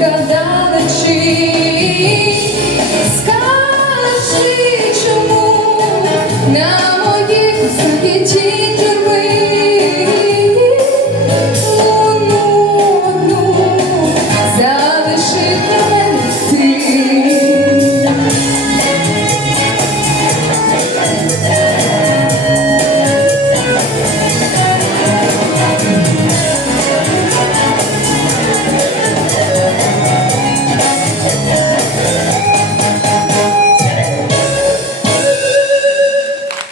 Никогда